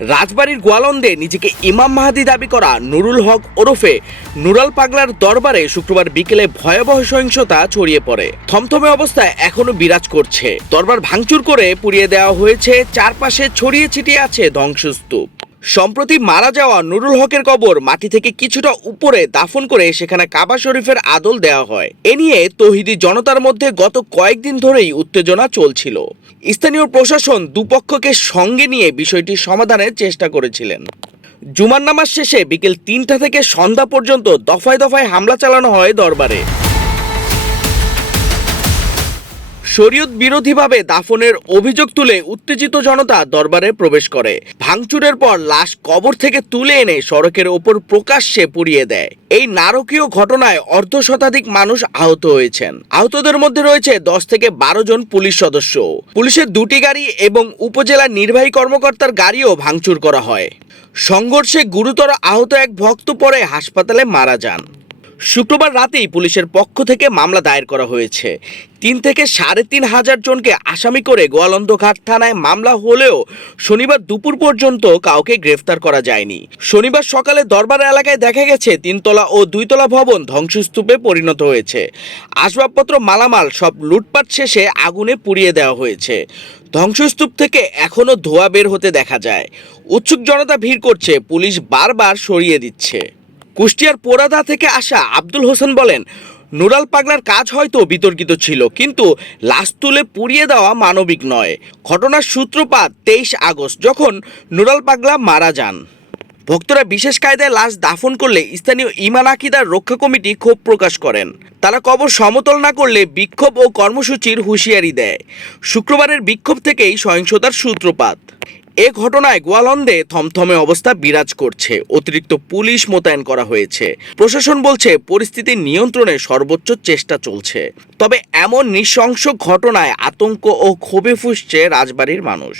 রাজবাড়ির গোয়ালন্দে নিজেকে ইমাম মাহাদি দাবি করা নুরুল হক ওরফে নুরাল পাগলার দরবারে শুক্রবার বিকেলে ভয়াবহ সহিংসতা ছড়িয়ে পড়ে। থমথমে অবস্থায় এখনও বিরাজ করছে। দরবার ভাঙচুর করে পুড়িয়ে দেওয়া হয়েছে, চারপাশে ছড়িয়ে ছিটিয়ে আছে ধ্বংসস্তূপ। সম্প্রতি মারা যাওয়া নুরুল হকের কবর মাটি থেকে কিছুটা উপরে দাফন করে সেখানে কাবা শরীফের আদল দেওয়া হয়। এ নিয়ে তহিদি জনতার মধ্যে গত কয়েকদিন ধরেই উত্তেজনা চলছিল। স্থানীয় প্রশাসন দুপক্ষকে সঙ্গে নিয়ে বিষয়টি সমাধানের চেষ্টা করেছিলেন। জুমার নামাজ শেষে বিকেল তিনটা থেকে সন্ধ্যা পর্যন্ত দফায় দফায় হামলা চালানো হয় দরবারে। শরীয়ত বিরোধীভাবে দাফনের অভিযোগ তুলে উত্তেজিত জনতা দরবারে প্রবেশ করে। ভাঙচুরের পর লাশ কবর থেকে তুলে এনে সড়কের ওপর প্রকাশ্যে পুড়িয়ে দেয়। এই নারকীয় ঘটনায় অর্ধ শতাধিক মানুষ আহত হয়েছেন। আহতদের মধ্যে রয়েছে দশ থেকে বারো জন পুলিশ সদস্য। পুলিশের দুটি গাড়ি এবং উপজেলা নির্বাহী কর্মকর্তার গাড়িও ভাঙচুর করা হয়। সংঘর্ষে গুরুতর আহত এক ভক্ত পরে হাসপাতালে মারা যান। শুক্রবার রাতেই পুলিশের পক্ষ থেকে মামলা দায়ের করা হয়েছে। তিন থেকে সাড়ে তিন হাজার জনকে আসামি করে গোয়ালন্দঘাট থানায় মামলা হলেও শনিবার দুপুর পর্যন্ত কাউকে গ্রেফতার করা যায়নি। শনিবার সকালে দরবার এলাকায় দেখা গেছে, তিনতলা ও দুইতলা ভবন ধ্বংসস্তূপে পরিণত হয়েছে। আসবাবপত্র, মালামাল সব লুটপাট শেষে আগুনে পুড়িয়ে দেওয়া হয়েছে। ধ্বংসস্তূপ থেকে এখনও ধোঁয়া বের হতে দেখা যায়। উৎসুক জনতা ভিড় করছে, পুলিশ বারবার সরিয়ে দিচ্ছে। কুষ্টিয়ার পোড়াদা থেকে আসা আব্দুল হোসেন বলেন, নুরাল পাগলার কাজ হয়তো বিতর্কিত ছিল, কিন্তু লাশ তুলে পুড়িয়ে দেওয়া মানবিক নয়। ঘটনার সূত্রপাত তেইশ আগস্ট, যখন নুরাল পাগলা মারা যান। ভক্তরা বিশেষ কায়দায় লাশ দাফন করলে স্থানীয় ইমান আকিদার রক্ষা কমিটি ক্ষোভ প্রকাশ করেন। তারা কবর সমতল না করলে বিক্ষোভ ও কর্মসূচির হুঁশিয়ারি দেয়। শুক্রবারের বিক্ষোভ থেকেই সহিংসতার সূত্রপাত। এ ঘটনায় গোয়ালন্দে থমথমে অবস্থা বিরাজ করছে। অতিরিক্ত পুলিশ মোতায়েন করা হয়েছে। প্রশাসন বলছে, পরিস্থিতি নিয়ন্ত্রণে সর্বোচ্চ চেষ্টা চলছে। তবে এমন নৃশংস ঘটনায় আতঙ্ক ও ক্ষোভে ফুসছে রাজবাড়ির মানুষ।